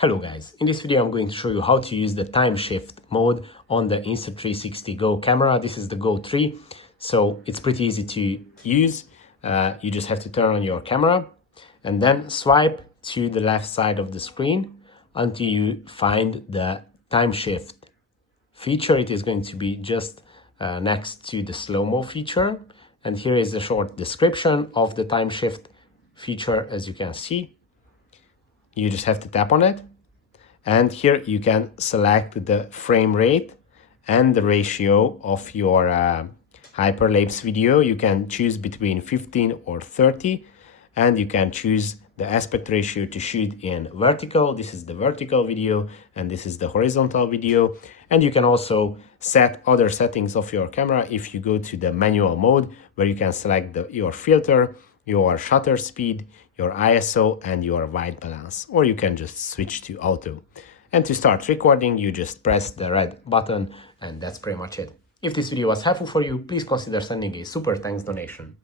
Hello guys, in this video I'm going to show you how to use the time shift mode on the Insta360 Go camera. This is the Go3, so it's pretty easy to use. You just have to turn on your camera and then swipe to the left side of the screen until you find the time shift feature. It is going to be just next to the slow-mo feature, and here is a short description of the time shift feature. As you can see, you just have to tap on it, and here you can select the frame rate and the ratio of your hyperlapse video. You can choose between 15 or 30, and you can choose the aspect ratio to shoot in vertical. This is the vertical video and this is the horizontal video. And you can also set other settings of your camera if you go to the manual mode, where you can select your filter, your shutter speed, your ISO, and your white balance, or you can just switch to auto. And to start recording, you just press the red button, and that's pretty much it. If this video was helpful for you, please consider sending a super thanks donation.